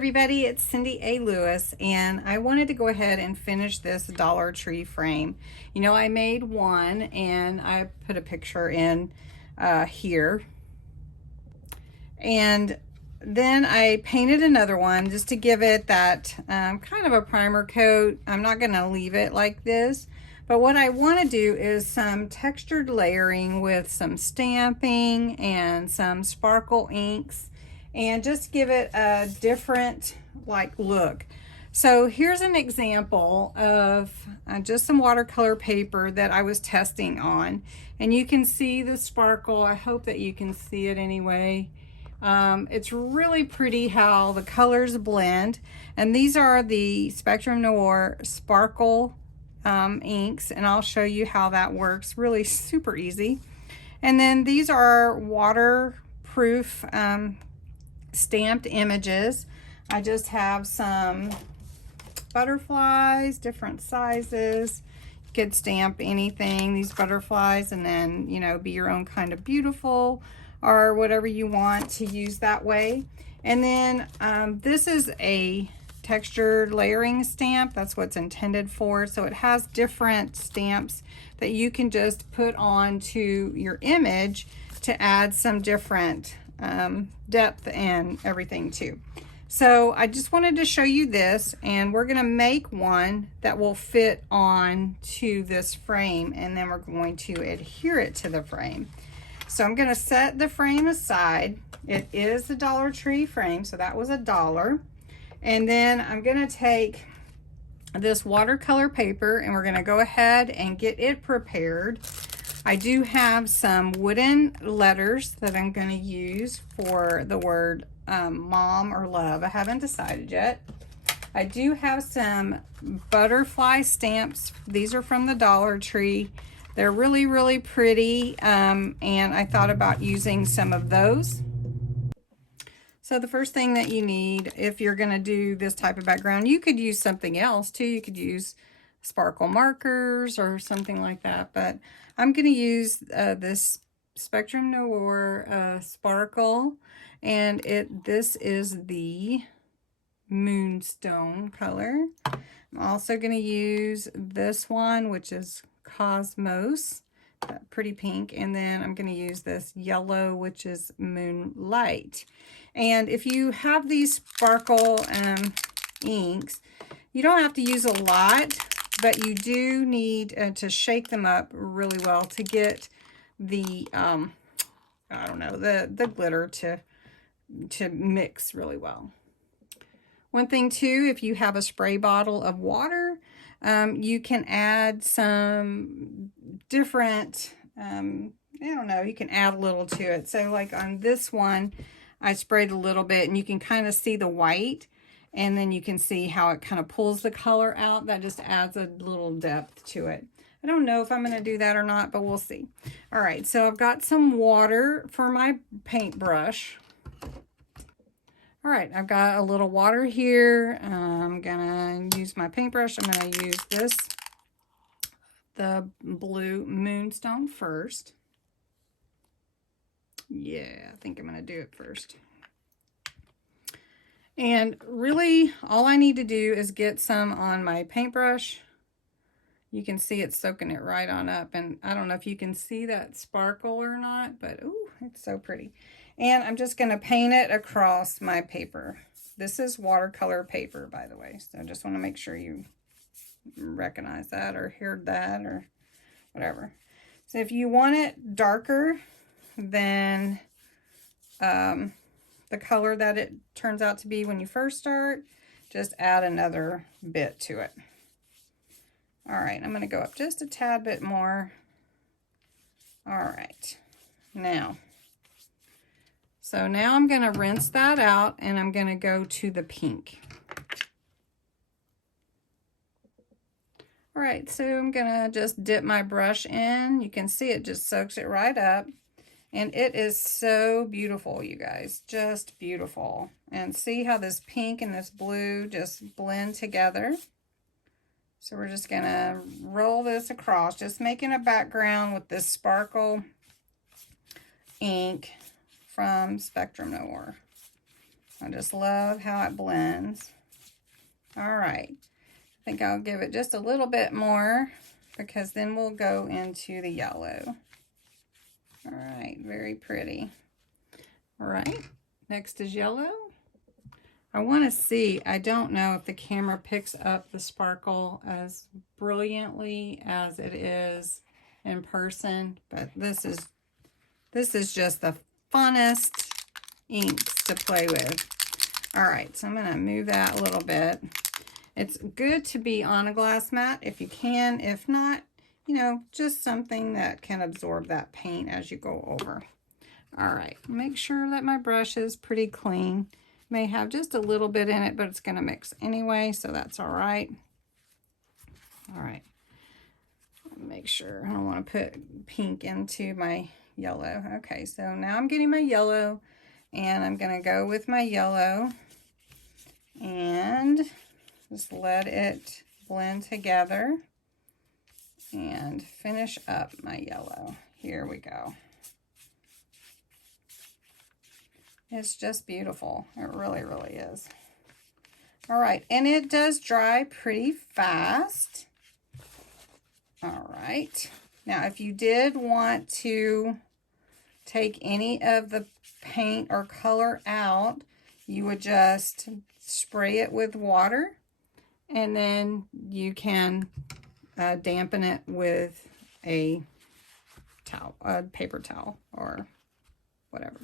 everybody, it's Cindy A. Lewis, and I wanted to go ahead and finish this Dollar Tree frame. You know, I made one and I put a picture in here, and then I painted another one just to give it that kind of a primer coat. I'm not going to leave it like this, but what I want to do is some textured layering with some stamping and some sparkle inks, and just give it a different like look. So here's an example of just some watercolor paper that I was testing on, and you can see the sparkle. I hope that you can see it anyway. It's really pretty how the colors blend, and these are the Spectrum Noir Sparkle inks, and I'll show you how that works. Really super easy. And then these are waterproof stamped images. I just have some butterflies, different sizes. You could stamp anything, these butterflies, and then, you know, be your own kind of beautiful or whatever you want to use that way. And then this is a textured layering stamp. That's what's intended for. So it has different stamps that you can just put onto your image to add some different depth and everything too. So I just wanted to show you this, and we're going to make one that will fit on to this frame, and then we're going to adhere it to the frame. So I'm going to set the frame aside. It is the Dollar Tree frame, so that was $1. And then I'm going to take this watercolor paper, and we're going to go ahead and get it prepared. I do have some wooden letters that I'm going to use for the word mom or love. I haven't decided yet. I do have some butterfly stamps. These are from the Dollar Tree. They're really, really pretty, and I thought about using some of those. So the first thing that you need, if you're going to do this type of background, you could use something else too. You could use sparkle markers or something like that, but I'm going to use this Spectrum Noir Sparkle, and this is the Moonstone color. I'm also going to use this one, which is Cosmos, that pretty pink, and then I'm going to use this yellow, which is Moonlight. And if you have these sparkle inks, you don't have to use a lot, but you do need to shake them up really well to get the I don't know, the glitter to mix really well. One thing too, if you have a spray bottle of water, you can add some different, I don't know, you can add a little to it. So like on this one, I sprayed a little bit, and you can kind of see the white, and then you can see how it kind of pulls the color out. That just adds a little depth to it. I don't know if I'm going to do that or not, but we'll see. All right, so I've got some water for my paintbrush. All right, I've got a little water here. I'm going to use my paintbrush. I'm going to use the blue Moonstone first. Yeah, I think I'm going to do it first. And really, all I need to do is get some on my paintbrush. You can see it's soaking it right on up. And I don't know if you can see that sparkle or not, but ooh, it's so pretty. And I'm just going to paint it across my paper. This is watercolor paper, by the way. So I just want to make sure you recognize that or heard that or whatever. So if you want it darker than the color that it turns out to be when you first start, just add another bit to it. All right, I'm going to go up just a tad bit more. All right, now I'm going to rinse that out, and I'm going to go to the pink. All right, so I'm going to just dip my brush in. You can see it just soaks it right up. And it is so beautiful, you guys, just beautiful. And see how this pink and this blue just blend together. So we're just gonna roll this across, just making a background with this sparkle ink from Spectrum Noir. I just love how it blends. All right. I think I'll give it just a little bit more because then we'll go into the yellow. All right, very pretty. All right, next is yellow. I want to see, I don't know if the camera picks up the sparkle as brilliantly as it is in person, but this is just the funnest inks to play with. All right, so I'm going to move that a little bit. It's good to be on a glass mat if you can. If not, you know, just something that can absorb that paint as you go over. All right, make sure that my brush is pretty clean. May have just a little bit in it, but it's going to mix anyway, so that's all right. All right, make sure I don't want to put pink into my yellow. Okay, so now I'm getting my yellow, and I'm going to go with my yellow and just let it blend together and finish up my yellow. Here we go. It's just beautiful. It really, really is. All right, and it does dry pretty fast. All right. Now, if you did want to take any of the paint or color out, you would just spray it with water, and then you can dampen it with a towel, a paper towel or whatever.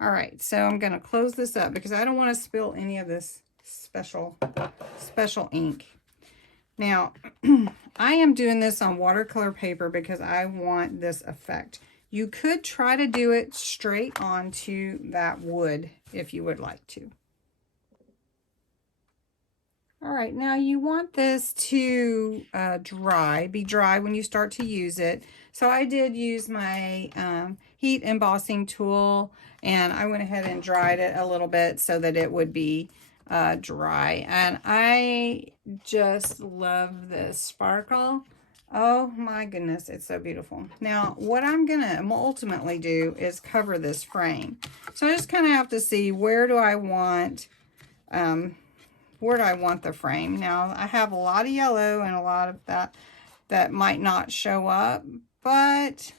All right, so I'm going to close this up because I don't want to spill any of this special ink. Now, I am doing this on watercolor paper because I want this effect. You could try to do it straight onto that wood if you would like to. All right, now you want this to be dry when you start to use it. So I did use my heat embossing tool, and I went ahead and dried it a little bit so that it would be dry. And I just love this sparkle. Oh my goodness, it's so beautiful. Now, what I'm gonna ultimately do is cover this frame. So I just kind of have to see where do I want the frame. Now, I have a lot of yellow and a lot of that might not show up, but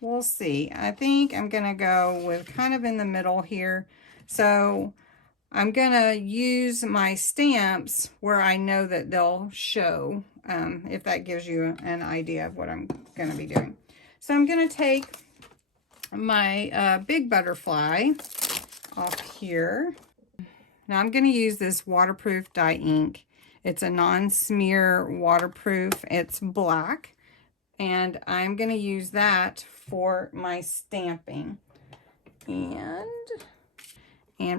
we'll see. I think I'm going to go with kind of in the middle here. So I'm going to use my stamps where I know that they'll show, if that gives you an idea of what I'm going to be doing. So I'm going to take my big butterfly off here. Now I'm going to use this waterproof dye ink. It's a non-smear waterproof. It's black. And I'm going to use that for my stamping. And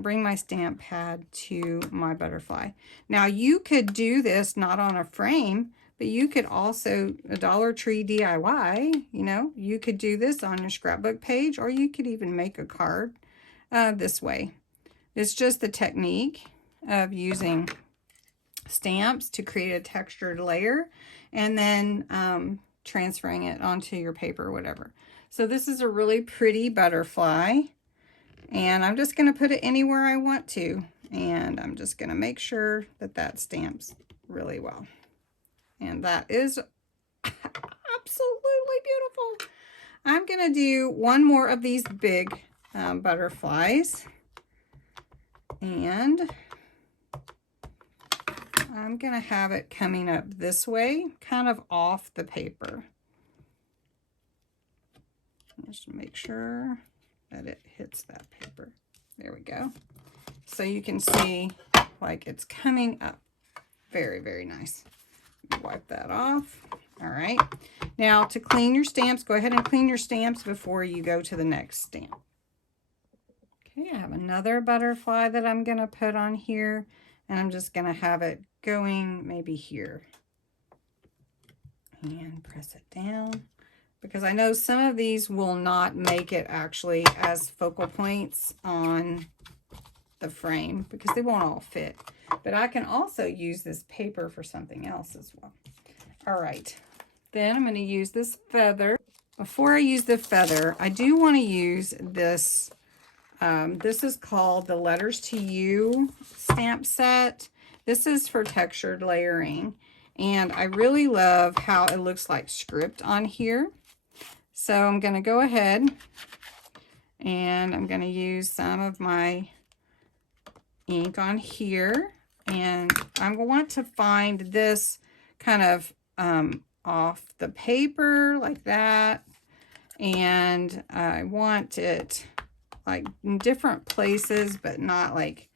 bring my stamp pad to my butterfly. Now you could do this not on a frame, but you could also, a Dollar Tree DIY, you know, you could do this on your scrapbook page, or you could even make a card this way. It's just the technique of using stamps to create a textured layer and then transferring it onto your paper or whatever. So this is a really pretty butterfly, and I'm just going to put it anywhere I want to, and I'm just going to make sure that that stamps really well. And that is absolutely beautiful. I'm going to do one more of these big butterflies. And I'm going to have it coming up this way, kind of off the paper. Just make sure that it hits that paper. There we go. So you can see like it's coming up. Very, very nice. Wipe that off. All right. Now to clean your stamps, go ahead and clean your stamps before you go to the next stamp. Okay, I have another butterfly that I'm going to put on here, and I'm just going to have it going maybe here. And press it down, because I know some of these will not make it actually as focal points on the frame because they won't all fit. But I can also use this paper for something else as well. All right, then I'm going to use this feather. Before I use the feather, I do want to use this This is called the Letters to You stamp set. This is for textured layering. And I really love how it looks like script on here. So I'm going to go ahead and I'm going to use some of my ink on here. And I want to find this kind of off the paper like that. And I want it like in different places, but not like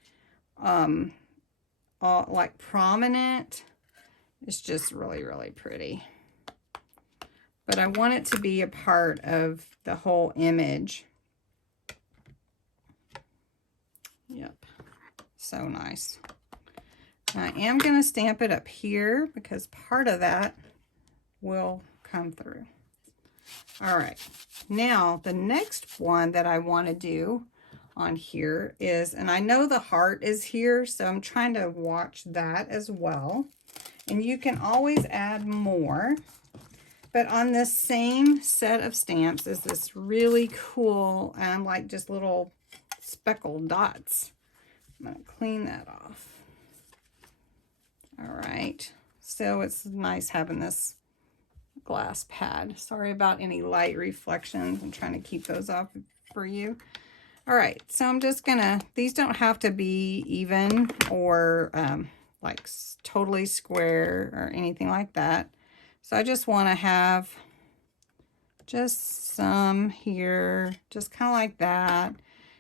all like prominent. It's just really, really pretty. But I want it to be a part of the whole image. Yep, so nice. I am going to stamp it up here because part of that will come through. All right, now the next one that I want to do on here is, and I know the heart is here, so I'm trying to watch that as well. And you can always add more. But on this same set of stamps is this really cool, like just little speckled dots. I'm going to clean that off. All right, so it's nice having this glass pad. Sorry about any light reflections. I'm trying to keep those off for you. All right, so I'm just gonna, these don't have to be even or like totally square or anything like that. So I just want to have just some here, just kind of like that.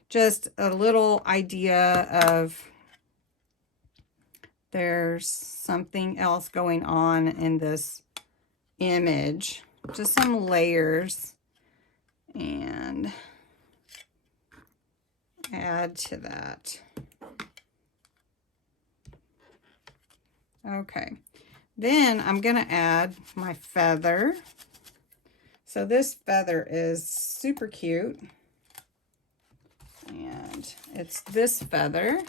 Just a little idea of there's something else going on in this image. Just some layers and add to that. Okay, then I'm going to add my feather. So this feather is super cute. And it's this feather.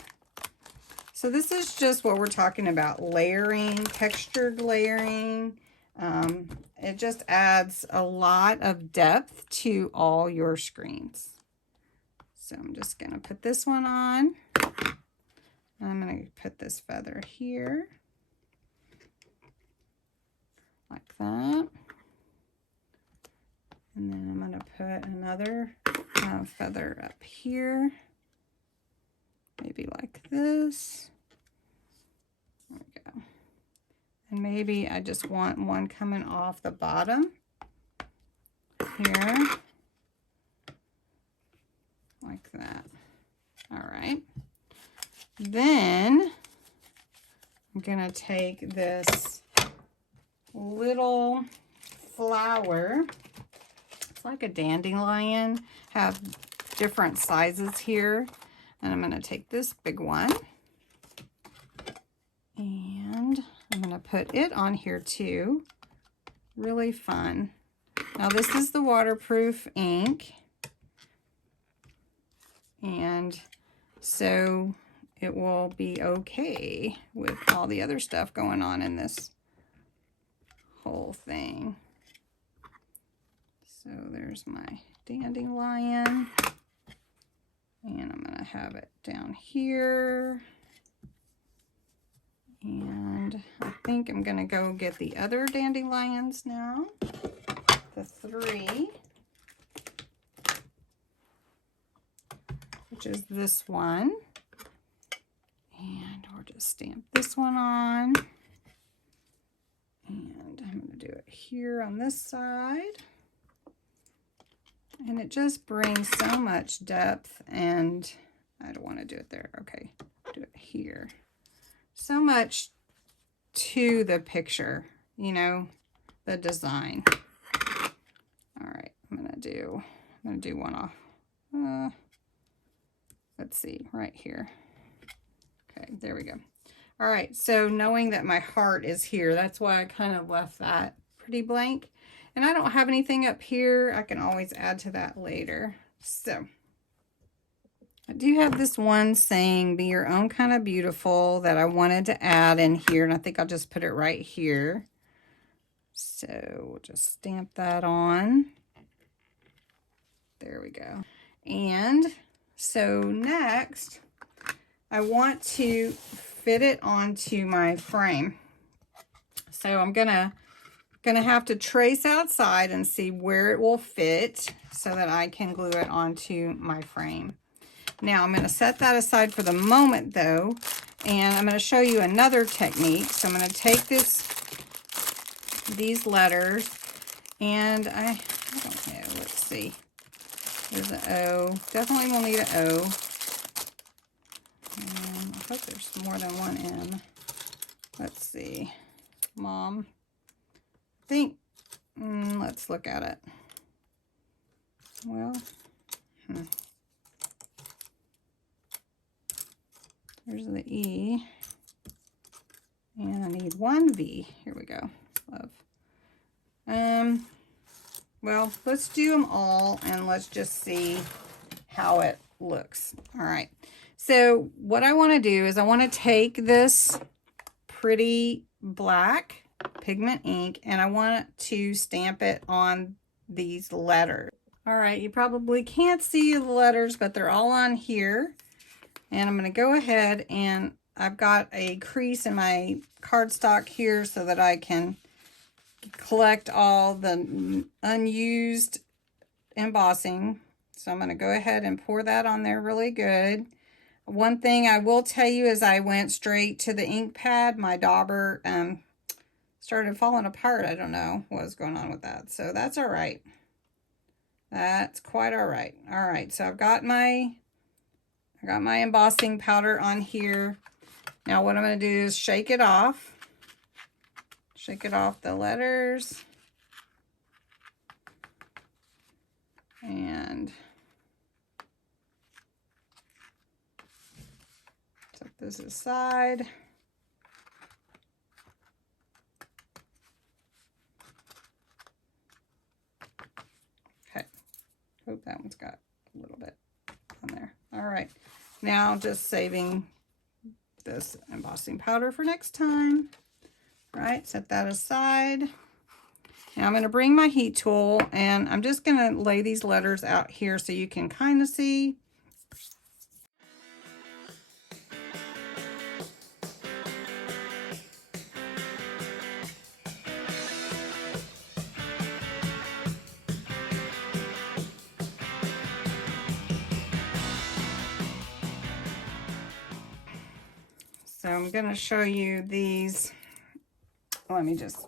So this is just what we're talking about, layering, textured layering. It just adds a lot of depth to all your screens. So I'm just going to put this one on. I'm going to put this feather here. Like that. And then I'm going to put another feather up here. Maybe like this. There we go. And maybe I just want one coming off the bottom here. Like that. All right. Then I'm going to take this little flower. It's like a dandelion. Have different sizes here. And I'm going to take this big one. And I'm going to put it on here too. Really fun. Now this is the waterproof ink. And so it will be okay with all the other stuff going on in this whole thing. So there's my dandelion. And I'm going to have it down here. And I think I'm going to go get the other dandelions now. The 3. Which is this one. And we'll just stamp this one on. And I'm going to do it here on this side. And it just brings so much depth, and I don't want to do it there. Okay, do it here. So much to the picture, you know, the design. All right, I'm gonna do one off. Let's see, right here. Okay, there we go. All right, so knowing that my heart is here, that's why I kind of left that pretty blank. And I don't have anything up here. I can always add to that later. So I do have this one saying, be your own kind of beautiful, that I wanted to add in here. And I think I'll just put it right here. So we'll just stamp that on. There we go. And So next, I want to fit it onto my frame. So I'm gonna have to trace outside and see where it will fit so that I can glue it onto my frame. Now I'm gonna set that aside for the moment though, and I'm gonna show you another technique. So I'm gonna take these letters, and I don't know, let's see. There's an O. Definitely will need an O. I hope there's more than one M. Let's see. Mom. I think, let's look at it. Well, there's the E. And I need one V. Here we go. Love. Well, let's do them all and let's just see how it looks. All right. So what I want to do is I want to take this pretty black pigment ink and I want to stamp it on these letters. All right, you probably can't see the letters, but they're all on here. And I'm going to go ahead and I've got a crease in my cardstock here so that I can collect all the unused embossing. So I'm going to go ahead and pour that on there really good. One thing I will tell you is I went straight to the ink pad. My dauber started falling apart. I don't know what was going on with that. So that's all right. That's quite all right. All right, so I got my embossing powder on here. Now what I'm going to do is shake it off. Shake it off the letters. And set this aside. Okay. Hope that one's got a little bit on there. All right. Now just saving this embossing powder for next time. All right, set that aside. Now I'm going to bring my heat tool and I'm just going to lay these letters out here so you can kind of see. So I'm going to show you these. Let me just,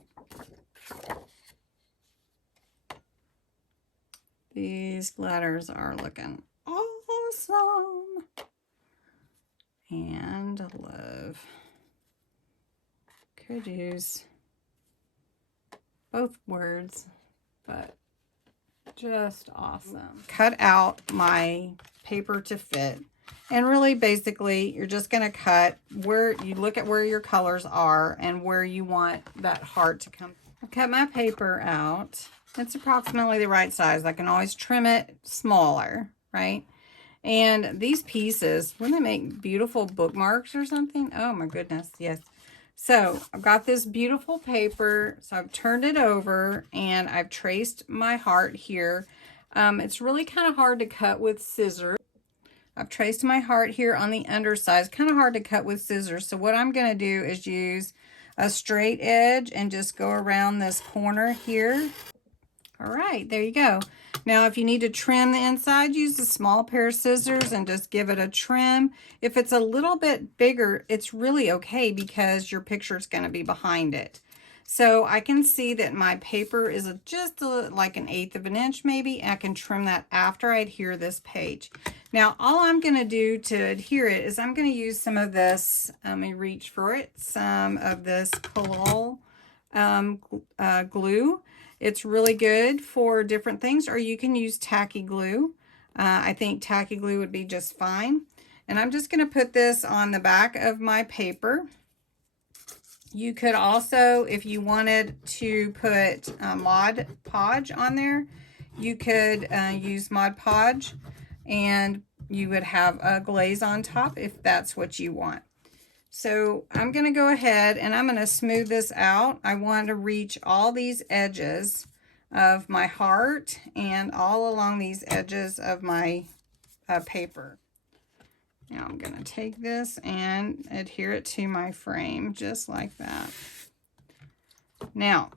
these letters are looking awesome. And love. Could use both words, but just awesome. Cut out my paper to fit. And really, basically, you're just going to cut where you look at where your colors are and where you want that heart to come. I cut my paper out. It's approximately the right size. I can always trim it smaller, right? And these pieces, wouldn't they make beautiful bookmarks or something? Oh my goodness, yes. So I've got this beautiful paper. So I've turned it over and I've traced my heart here. It's really kind of hard to cut with scissors. I've traced my heart here on the underside. It's kind of hard to cut with scissors. So what I'm going to do is use a straight edge and just go around this corner here. All right, there you go. Now, if you need to trim the inside, use a small pair of scissors and just give it a trim. If it's a little bit bigger, it's really okay because your picture is going to be behind it. So I can see that my paper is just like 1/8 of an inch maybe. I can trim that after I adhere this page. Now, all I'm going to do to adhere it is I'm going to use some of this, let me reach for it, some of this Collall glue. It's really good for different things, or you can use tacky glue. I think tacky glue would be just fine. And I'm just going to put this on the back of my paper. You could also, if you wanted to put Mod Podge on there, you could use Mod Podge and you would have a glaze on top if that's what you want. So I'm going to go ahead and I'm going to smooth this out. I want to reach all these edges of my heart and all along these edges of my paper. Now I'm going to take this and adhere it to my frame just like that. Now,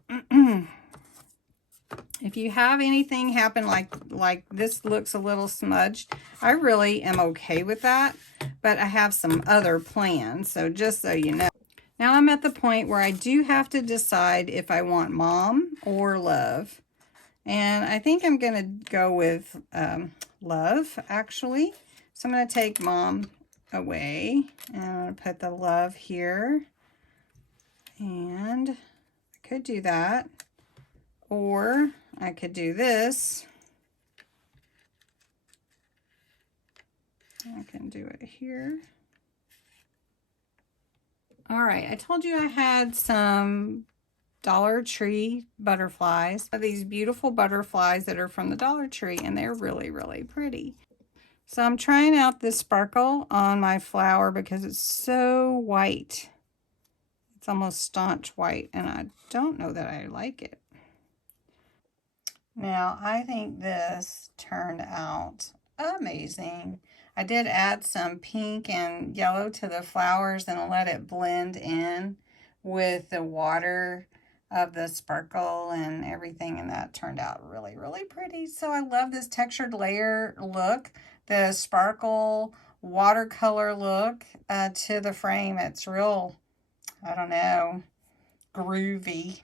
if you have anything happen like this looks a little smudged, I really am okay with that, but I have some other plans, so just so you know. Now I'm at the point where I do have to decide if I want Mom or Love. And I think I'm going to go with Love, actually. So I'm going to take Mom away, and I'm going to put the Love here. And I could do that. Or I could do this. I can do it here. All right, I told you I had some Dollar Tree butterflies. These beautiful butterflies that are from the Dollar Tree, and they're really, really pretty. So I'm trying out this sparkle on my flower because it's so white. It's almost staunch white, and I don't know that I like it. Now, I think this turned out amazing. I did add some pink and yellow to the flowers and let it blend in with the water of the sparkle and everything, and that turned out really, really pretty. So I love this textured layer look, the sparkle watercolor look to the frame. It's real, I don't know, groovy.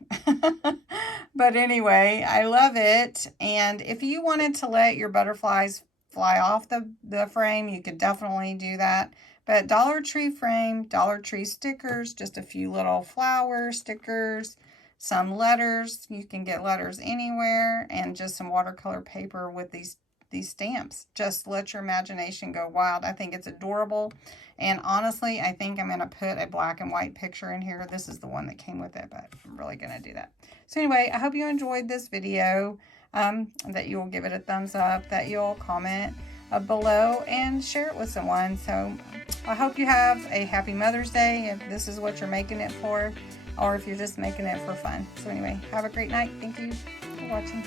But anyway, I love it. And if you wanted to let your butterflies fly off the frame, you could definitely do that. But Dollar Tree frame, Dollar Tree stickers, just a few little flower stickers, some letters. You can get letters anywhere, and just some watercolor paper with these stamps. Just let your imagination go wild. I think it's adorable. And honestly, I think I'm going to put a black and white picture in here. This is the one that came with it, but I'm really going to do that. So anyway, I hope you enjoyed this video, that you'll give it a thumbs up, that you'll comment below and share it with someone. So I hope you have a happy Mother's Day if this is what you're making it for, or if you're just making it for fun. So anyway, have a great night. Thank you for watching.